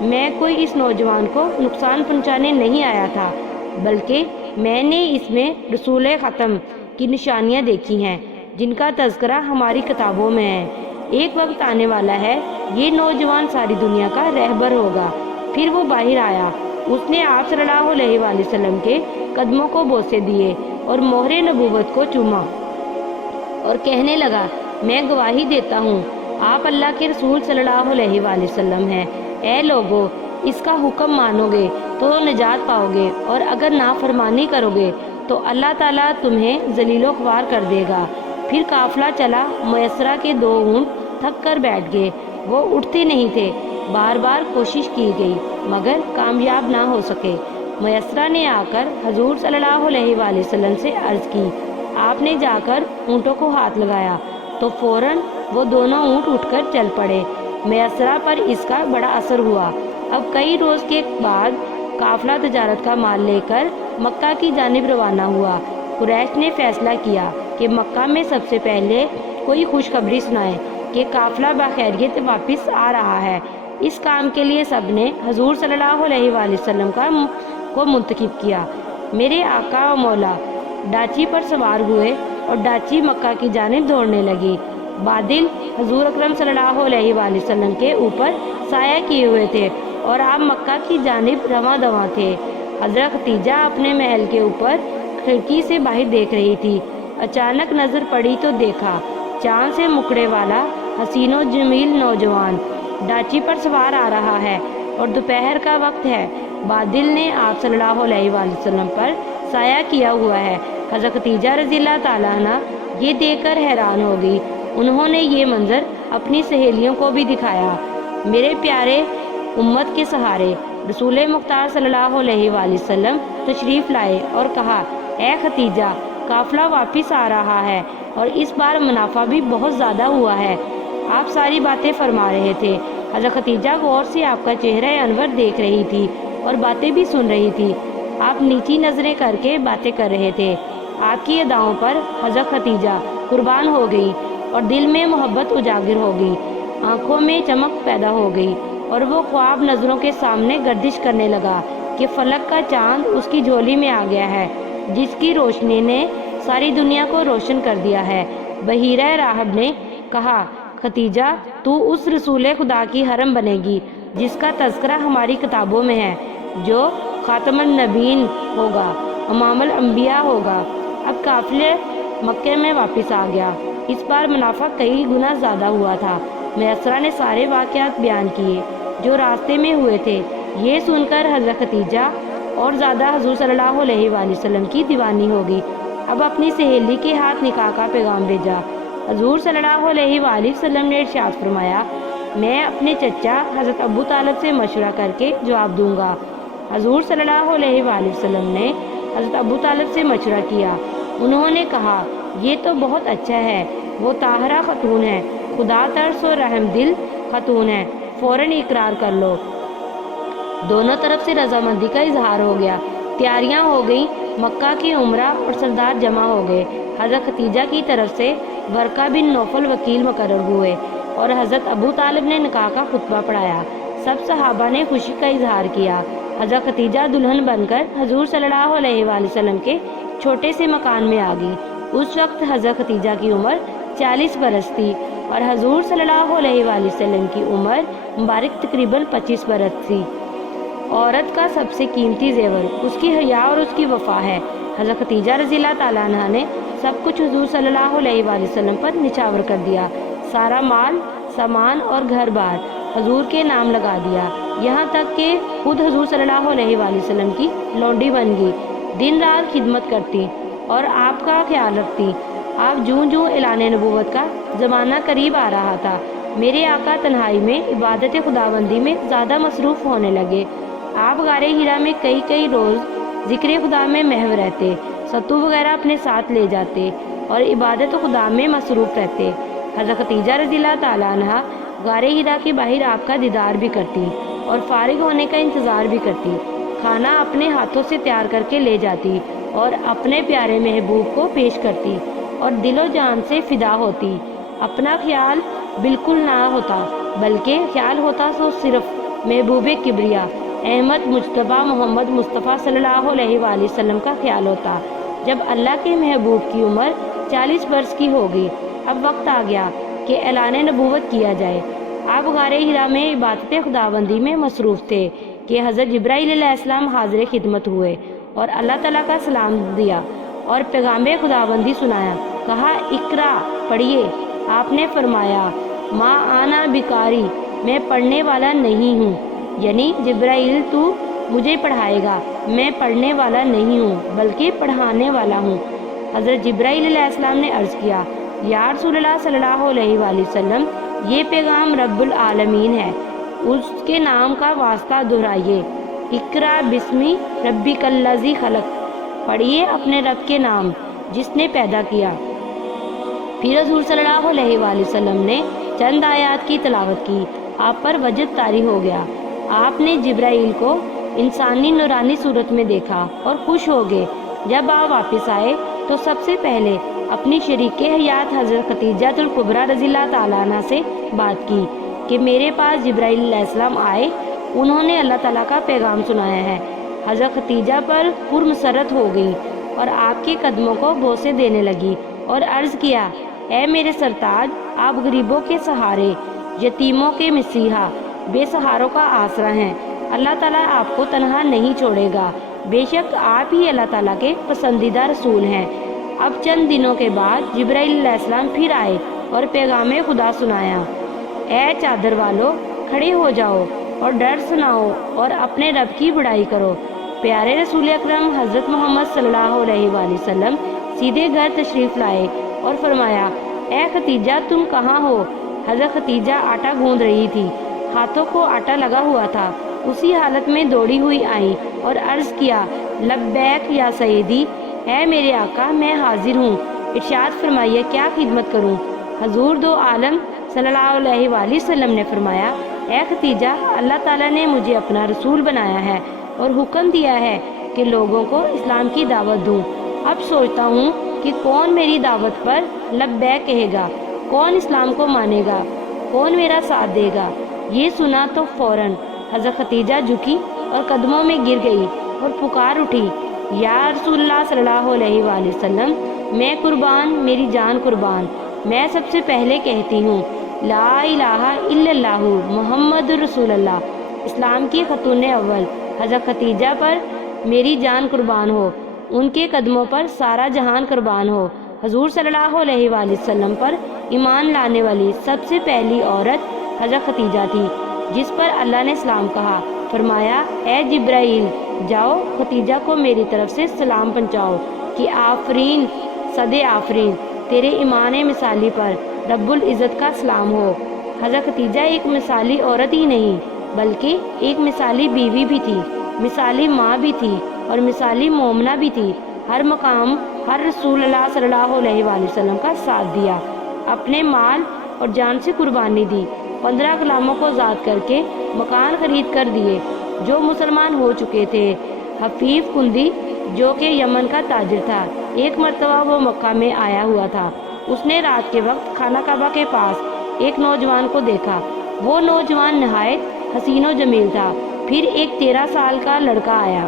میں کوئی اس نوجوان کو نقصان پہنچانے نہیں آیا تھا، بلکہ میں نے اس میں رسول ختم کی نشانیاں دیکھی ہیں جن کا تذکرہ ہماری کتابوں میں ہے۔ ایک وقت آنے والا ہے، یہ نوجوان ساری دنیا کا رہبر ہوگا۔ پھر وہ باہر آیا، اس نے آپ صلی اللہ علیہ وآلہ وسلم کے قدموں کو بوسے دیے اور مہر نبوت کو چوما اور کہنے لگا، میں گواہی دیتا ہوں آپ اللہ کے رسول صلی اللہ علیہ وآلہ وسلم ہیں۔ اے لوگو، اس کا حکم مانو گے تو نجات پاؤ گے، اور اگر نافرمانی کرو گے تو اللہ تعالیٰ تمہیں ذلیل و خوار کر دے گا۔ پھر قافلہ چلا۔ میسرہ کے 2 اونٹ تھک کر بیٹھ گئے، وہ اٹھتے نہیں تھے۔ بار بار کوشش کی گئی مگر کامیاب نہ ہو سکے۔ میسرہ نے آ کر حضور صلی اللہ علیہ وآلہ وسلم سے عرض کی۔ آپ نے جا کر اونٹوں کو ہاتھ لگایا تو فوراً وہ دونوں اونٹ اٹھ کر چل پڑے۔ میسرہ پر اس کا بڑا اثر ہوا۔ اب کئی روز کے بعد قافلہ تجارت کا مال لے کر مکہ کی جانب روانہ ہوا۔ قریش نے فیصلہ کیا کہ مکہ میں سب سے پہلے کوئی خوشخبری سنائے کہ قافلہ بخیریت واپس آ رہا ہے۔ اس کام کے لیے سب نے حضور صلی اللہ علیہ وآلہ وسلم کو منتخب کیا۔ میرے آقا و مولا ڈاچی پر سوار ہوئے اور ڈاچی مکہ کی جانب دوڑنے لگی۔ بادل حضور اکرم صلی اللہ علیہ وآلہ وسلم کے اوپر سایہ کیے ہوئے تھے اور آپ مکہ کی جانب رواں دواں تھے۔ حضرت خدیجہ اپنے محل کے اوپر کھڑکی سے باہر دیکھ رہی تھی۔ اچانک نظر پڑی تو دیکھا چاند سے مکڑے والا حسین و جمیل نوجوان ڈاچی پر سوار آ رہا ہے اور دوپہر کا وقت ہے۔ بادل نے آپ صلی اللہ علیہ وآلہ وسلم پر سایہ کیا ہوا ہے۔ حضرت خدیجہ رضی اللہ تعالیٰ عنہ یہ دیکھ کر حیران ہو گئی۔ انہوں نے یہ منظر اپنی سہیلیوں کو بھی دکھایا۔ میرے پیارے امت کے سہارے رسول مختار صلی اللہ علیہ وآلہ وسلم تشریف لائے اور کہا، اے خدیجہ، قافلہ واپس آ رہا ہے اور اس بار منافع بھی بہت زیادہ ہوا ہے۔ آپ ساری باتیں فرما رہے تھے۔ حضرت خدیجہ غور سے آپ کا چہرہ انور دیکھ رہی تھی اور باتیں بھی سن رہی تھی۔ آپ نیچی نظریں کر کے باتیں کر رہے تھے۔ آپ کی اداؤں پر حضرت خدیجہ قربان ہو گئی اور دل میں محبت اجاگر ہو گئی، آنکھوں میں چمک پیدا ہو گئی اور وہ خواب نظروں کے سامنے گردش کرنے لگا کہ فلک کا چاند اس کی جھولی میں آ گیا ہے، جس کی روشنی نے ساری دنیا کو روشن کر دیا ہے۔ بحیرہ راہب نے کہا، خدیجہ، تو اس رسول خدا کی حرم بنے گی جس کا تذکرہ ہماری کتابوں میں ہے، جو خاتم النبیین ہوگا، امام الانبیاء ہوگا۔ اب قافلے مکہ میں واپس آ گیا۔ اس بار منافع کئی گنا زیادہ ہوا تھا۔ میسرہ نے سارے واقعات بیان کیے جو راستے میں ہوئے تھے۔ یہ سن کر حضرت خدیجہ اور زیادہ حضور صلی اللہ علیہ وآلہ وسلم کی دیوانی ہو گئی۔ اب اپنی سہیلی کے ہاتھ نکاح کا پیغام بھیجا۔ حضور صلی اللہ علیہ وآلہ وسلم نے ارشاد فرمایا، میں اپنے چچا حضرت ابو طالب سے مشورہ کر کے جواب دوں گا۔ حضور صلی اللہ علیہ وآلہ وسلم نے حضرت ابو طالب سے مشورہ کیا۔ انہوں نے کہا، یہ تو بہت اچھا ہے، وہ طاہرہ خاتون ہے، خدا ترس و رحم دل خاتون ہے، فوراً اقرار کر لو۔ دونوں طرف سے رضامندی کا اظہار ہو گیا۔ تیاریاں ہو گئیں۔ مکہ کے عمرہ اور سردار جمع ہو گئے۔ حضرت خدیجہ کی طرف سے ورقہ بن نوفل وکیل مقرر ہوئے اور حضرت ابو طالب نے نکاح کا خطبہ پڑھایا۔ سب صحابہ نے خوشی کا اظہار کیا۔ حضرت خدیجہ دلہن بن کر حضور صلی اللہ علیہ وآلہ وسلم کے چھوٹے سے مکان میں آ گئی۔ اس وقت حضرت خدیجہ کی عمر 40 برس تھی اور حضور صلی اللہ علیہ وآلہ وسلم کی عمر مبارک تقریباً 25 برس تھی۔ عورت کا سب سے قیمتی زیور اس کی حیا اور اس کی وفا ہے۔ حضرت خدیجہ رضی اللہ تعالیٰ عنہ نے سب کچھ حضور صلی اللہ علیہ وآلہ وسلم پر نچھاور کر دیا۔ سارا مال، سامان اور گھر بار حضور کے نام لگا دیا، یہاں تک کہ خود حضور صلی اللہ علیہ وآلہ وسلم کی لونڈی بن گئی۔ دن رات خدمت کرتی اور آپ کا خیال رکھتی۔ آپ جوں جوں اعلان نبوت کا زمانہ قریب آ رہا تھا، میرے آقا تنہائی میں عبادت خداوندی میں زیادہ مصروف ہونے لگے۔ آپ غار ہیرا میں کئی روز ذکر خدا میں محو رہتے، ستو وغیرہ اپنے ساتھ لے جاتے اور عبادت خدا میں مصروف رہتے۔ حضرت خدیجہ رضی اللہ تعالیٰ عنہ غار ہیرا کے باہر آپ کا دیدار بھی کرتی اور فارغ ہونے کا انتظار بھی کرتی۔ کھانا اپنے ہاتھوں سے تیار کر کے لے جاتی اور اپنے پیارے محبوب کو پیش کرتی اور دل و جان سے فدا ہوتی۔ اپنا خیال بالکل نہ ہوتا، بلکہ خیال ہوتا تو صرف محبوب کبریا احمد مجتبیٰ محمد مصطفیٰ صلی اللہ علیہ وآلہ وسلم کا خیال ہوتا۔ جب اللہ کے محبوب کی عمر 40 برس کی ہوگی، اب وقت آ گیا کہ اعلان نبوت کیا جائے۔ آپ غار ہرا میں عبادت خداوندی میں مصروف تھے کہ حضرت جبرائیل علیہ السلام حاضر خدمت ہوئے اور اللہ تعالیٰ کا سلام دیا اور پیغام خداوندی سنایا۔ کہا اقرا، پڑھیے۔ آپ نے فرمایا ما آنا بقاری، میں پڑھنے والا نہیں ہوں، یعنی جبرائیل تو مجھے پڑھائے گا، میں پڑھنے والا نہیں ہوں بلکہ پڑھانے والا ہوں۔ حضرت جبرائیل علیہ السلام نے عرض کیا یا رسول اللہ صلی اللہ علیہ وآلہ وسلم، یہ پیغام رب العالمین ہے، اس کے نام کا واسطہ دہرائیے۔ اقرا بسمی ربک الذی خلق، پڑھیے اپنے رب کے نام جس نے پیدا کیا۔ پھر حضور صلی اللہ علیہ وآلہ وسلم نے چند آیات کی تلاوت کی، آپ پر وجد طاری ہو گیا۔ آپ نے جبرائیل کو انسانی نورانی صورت میں دیکھا اور خوش ہو گئے۔ جب آپ واپس آئے تو سب سے پہلے اپنی شریک حیات حضرت خدیجہ الکبریٰ رضی اللہ تعالیٰ عنہ سے بات کی کہ میرے پاس جبرائیل علیہ السلام آئے، انہوں نے اللہ تعالیٰ کا پیغام سنایا ہے۔ حضرت خدیجہ پر پرمسرت ہو گئی اور آپ کے قدموں کو بوسے دینے لگی اور عرض کیا اے میرے سرتاج، آپ غریبوں کے سہارے، یتیموں کے مسیحا، بے سہاروں کا آسرا ہیں۔ اللہ تعالیٰ آپ کو تنہا نہیں چھوڑے گا، بے شک آپ ہی اللہ تعالیٰ کے پسندیدہ رسول ہیں۔ اب چند دنوں کے بعد جبرائیل علیہ السلام پھر آئے اور پیغام خدا سنایا۔ اے چادر والو، کھڑے ہو جاؤ اور ڈر سناؤ اور اپنے رب کی بڑائی کرو۔ پیارے رسول اکرم حضرت محمد صلی اللہ علیہ وآلہ وسلم سیدھے گھر تشریف لائے اور فرمایا اے خدیجہ، تم کہاں ہو؟ حضرت خدیجہ آٹا گوندھ رہی تھی، ہاتھوں کو آٹا لگا ہوا تھا، اسی حالت میں دوڑی ہوئی آئیں اور عرض کیا لبیک یا سیدی، اے میرے آقا میں حاضر ہوں، ارشاد فرمائیے کیا خدمت کروں؟ حضور دو عالم صلی اللہ علیہ وآلہ وسلم نے فرمایا اے خدیجہ، اللہ تعالیٰ نے مجھے اپنا رسول بنایا ہے اور حکم دیا ہے کہ لوگوں کو اسلام کی دعوت دوں۔ اب سوچتا ہوں کہ کون میری دعوت پر لبیک کہے گا، کون اسلام کو مانے گا، کون میرا ساتھ دے گا۔ یہ سنا تو فوراً حضرت خدیجہ جھکی اور قدموں میں گر گئی اور پکار اٹھی یا رسول اللہ صلی اللہ علیہ وآلہ وسلم، میں قربان، میری جان قربان، میں سب سے پہلے کہتی ہوں لا الہ الا اللہ محمد رسول اللہ۔ اسلام کی خاتون اول حضرت خدیجہ پر میری جان قربان ہو، ان کے قدموں پر سارا جہان قربان ہو۔ حضور صلی اللہ علیہ وآلہ وسلم پر ایمان لانے والی سب سے پہلی عورت حضرت خدیجہ تھی، جس پر اللہ نے سلام کہا۔ فرمایا اے جبرائیل، جاؤ خدیجہ کو میری طرف سے سلام پہنچاؤ کہ آفرین صد آفرین، تیرے ایمان مثالی پر رب العزت کا سلام ہو۔ حضرت خدیجہ ایک مثالی عورت ہی نہیں بلکہ ایک مثالی بیوی بھی تھی، مثالی ماں بھی تھی اور مثالی مومنہ بھی تھی۔ ہر مقام ہر رسول اللہ صلی اللہ علیہ وآلہ وسلم کا ساتھ دیا، اپنے مال اور جان سے قربانی دی، 15 غلاموں کو آزاد کر کے مکان خرید کر دیے جو مسلمان ہو چکے تھے۔ حفیظ کندی جو کہ یمن کا تاجر تھا، ایک مرتبہ وہ مکہ میں آیا ہوا تھا۔ اس نے رات کے وقت خانہ کعبہ کے پاس ایک نوجوان کو دیکھا۔ وہ نوجوان نہایت حسین و جمیل تھا۔ پھر ایک 13 سال کا لڑکا آیا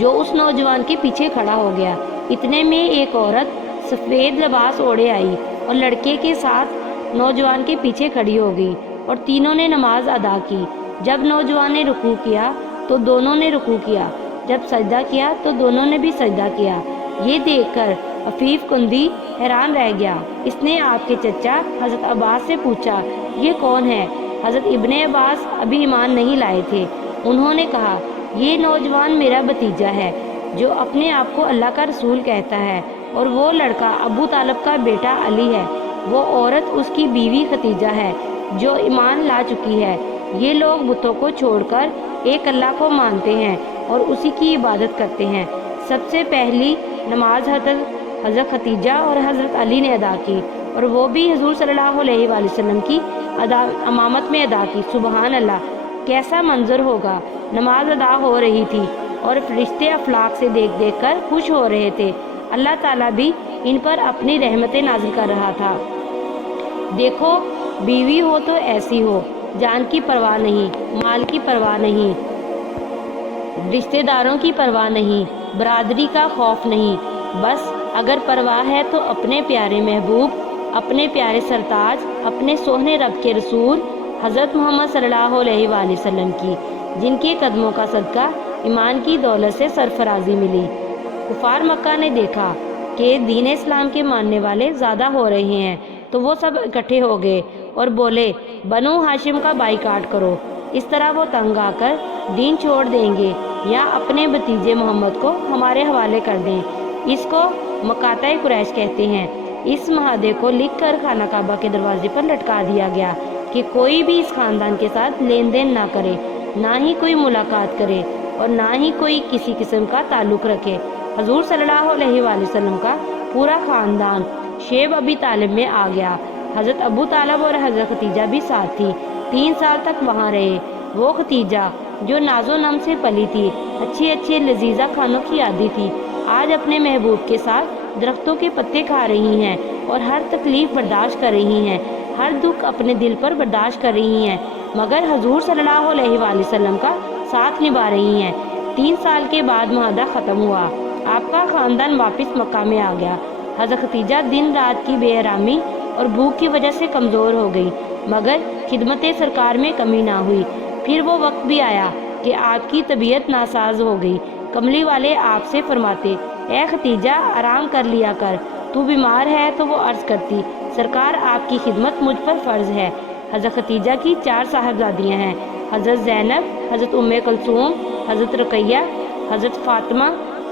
جو اس نوجوان کے پیچھے کھڑا ہو گیا۔ اتنے میں ایک عورت سفید لباس اوڑھے آئی اور لڑکے کے ساتھ نوجوان کے پیچھے کھڑی ہو گئی اور تینوں نے نماز ادا کی۔ جب نوجوان نے رکوع کیا تو دونوں نے رکوع کیا، جب سجدہ کیا تو دونوں نے بھی سجدہ کیا۔ یہ دیکھ کر عفیف کندی حیران رہ گیا۔ اس نے آپ کے چچا حضرت عباس سے پوچھا یہ کون ہے؟ حضرت ابن عباس ابھی ایمان نہیں لائے تھے۔ انہوں نے کہا یہ نوجوان میرا بھتیجا ہے جو اپنے آپ کو اللہ کا رسول کہتا ہے، اور وہ لڑکا ابو طالب کا بیٹا علی ہے، وہ عورت اس کی بیوی خدیجہ ہے جو ایمان لا چکی ہے۔ یہ لوگ بتوں کو چھوڑ کر ایک اللہ کو مانتے ہیں اور اسی کی عبادت کرتے ہیں۔ سب سے پہلی نماز حضرت خدیجہ اور حضرت علی نے ادا کی، اور وہ بھی حضور صلی اللہ علیہ وآلہ وسلم کی امامت میں ادا کی۔ سبحان اللہ، کیسا منظر ہوگا! نماز ادا ہو رہی تھی اور فرشتے افلاق سے دیکھ دیکھ کر خوش ہو رہے تھے۔ اللہ تعالیٰ بھی ان پر اپنی رحمتیں نازل کر رہا تھا۔ دیکھو، بیوی ہو تو ایسی ہو، جان کی پرواہ نہیں، مال کی پرواہ نہیں، رشتہ داروں کی پرواہ نہیں، برادری کا خوف نہیں، بس اگر پرواہ ہے تو اپنے پیارے محبوب، اپنے پیارے سرتاج، اپنے سوہنے رب کے رسول حضرت محمد صلی اللہ علیہ وآلہ وسلم کی، جن کے قدموں کا صدقہ ایمان کی دولت سے سرفرازی ملی۔ کفار مکہ نے دیکھا کہ دین اسلام کے ماننے والے زیادہ ہو رہے ہیں تو وہ سب اکٹھے ہو گئے اور بولے بنو ہاشم کا بائیکاٹ کرو، اس طرح وہ تنگ آ کر دین چھوڑ دیں گے یا اپنے بھتیجے محمد کو ہمارے حوالے کر دیں۔ اس کو مقاطع قریش کہتے ہیں۔ اس معاہدے کو لکھ کر خانہ کعبہ کے دروازے پر لٹکا دیا گیا کہ کوئی بھی اس خاندان کے ساتھ لین دین نہ کرے، نہ ہی کوئی ملاقات کرے اور نہ ہی کوئی کسی قسم کا تعلق رکھے۔ حضور صلی اللہ علیہ وآلہ وسلم کا پورا خاندان شیب ابی طالب میں آ گیا۔ حضرت ابو طالب اور حضرت ختیجہ بھی ساتھ تھی۔ 3 سال تک وہاں رہے۔ وہ ختیجہ جو ناز و نم سے پلی تھی، اچھے اچھے لذیذہ کھانوں کی عادی تھی، آج اپنے محبوب کے ساتھ درختوں کے پتے کھا رہی ہیں اور ہر تکلیف برداشت کر رہی ہیں، ہر دکھ اپنے دل پر برداشت کر رہی ہیں، مگر حضور صلی اللہ علیہ وآلہ وسلم کا ساتھ نبھا رہی ہیں۔ 3 سال کے بعد معاہدہ ختم ہوا، آپ کا خاندان واپس مکہ میں آ گیا۔ حضرت ختیجہ دن رات کی بے آرامی اور بھوک کی وجہ سے کمزور ہو گئی، مگر خدمت سرکار میں کمی نہ ہوئی۔ پھر وہ وقت بھی آیا کہ آپ کی طبیعت ناساز ہو گئی۔ کملی والے آپ سے فرماتے، اے ختیجہ آرام کر لیا کر، تو بیمار ہے تو وہ عرض کرتی، سرکار آپ کی خدمت مجھ پر فرض ہے۔ حضرت ختیجہ کی 4 صاحبزادیاں ہیں، حضرت زینب، حضرت ام کلثوم، حضرت رقیہ، حضرت فاطمہ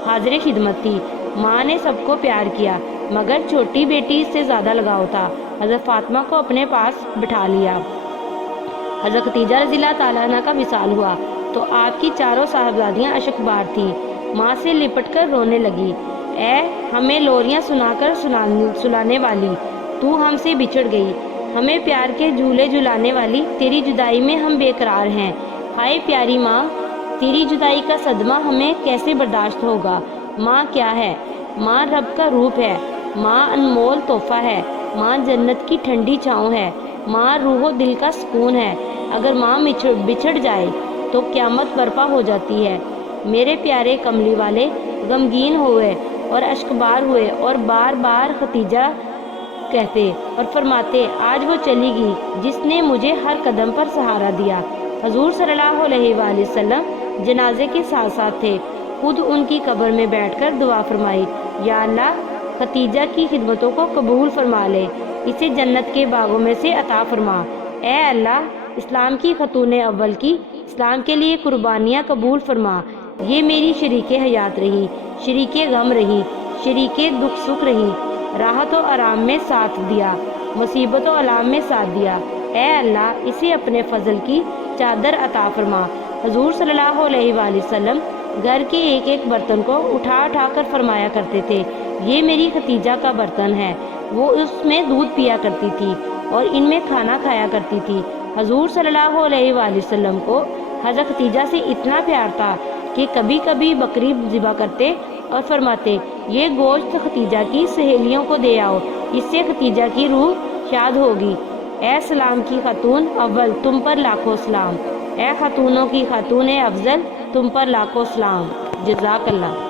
حاضر خدمت تھی۔ ماں نے سب کو پیار کیا مگر چھوٹی بیٹی سے زیادہ لگاؤ تھا، حضرت فاطمہ کو اپنے پاس بٹھا لیا۔ حضرت ختیجہ رضی اللہ تعالیٰ عنہ کا وصال ہوا تو آپ کی 4 صاحبزادیاں اشک بار تھیں۔ ماں سے لپٹ کر رونے لگی، اے ہمیں لوریاں سنا کر سلانے والی، تو ہم سے بچھڑ گئی، ہمیں پیار کے جھولے جھلانے والی، تیری جدائی میں ہم بے قرار ہیں۔ ہائے پیاری ماں، تیری جدائی کا صدمہ ہمیں کیسے برداشت ہوگا۔ ماں کیا ہے؟ ماں رب کا روپ ہے، ماں انمول تحفہ ہے، ماں جنت کی ٹھنڈی چھاؤں ہے، ماں روح و دل کا سکون ہے۔ اگر ماں بچھڑ جائے تو قیامت برپا ہو جاتی ہے۔ میرے پیارے کملی والے غمگین ہوئے اور اشکبار ہوئے اور بار بار ختیجہ کہتے اور فرماتے، آج وہ چلی گئی جس نے مجھے ہر قدم پر سہارا دیا۔ حضور صلی اللہ علیہ وآلہ وسلم جنازے کے ساتھ ساتھ تھے، خود ان کی قبر میں بیٹھ کر دعا فرمائی، یا اللہ ختیجہ کی خدمتوں کو قبول فرما لے، اسے جنت کے باغوں میں سے عطا فرما۔ اے اللہ اسلام کی خاتون اول کی اسلام کے لیے قربانیاں قبول فرما۔ یہ میری شریک حیات رہی، شریک غم رہی، شریک دکھ سکھ رہی، راحت و آرام میں ساتھ دیا، مصیبت و علام میں ساتھ دیا۔ اے اللہ اسے اپنے فضل کی چادر عطا فرما۔ حضور صلی اللہ علیہ وآلہ وسلم گھر کے ایک ایک برتن کو اٹھا اٹھا کر فرمایا کرتے تھے، یہ میری ختیجہ کا برتن ہے، وہ اس میں دودھ پیا کرتی تھی اور ان میں کھانا کھایا کرتی تھی۔ حضور صلی اللہ علیہ وآلہ وسلم کو حضرت ختیجہ سے اتنا پیار تھا کہ کبھی کبھی بکری ذبح کرتے اور فرماتے، یہ گوشت ختیجہ کی سہیلیوں کو دے آؤ، اس سے ختیجہ کی روح شاد ہوگی۔ اے سلام کی خاتون اول، تم پر لاکھوں سلام، اے خاتونوں کی خاتون افضل، تم پر لاکھوں سلام۔ جزاک اللہ۔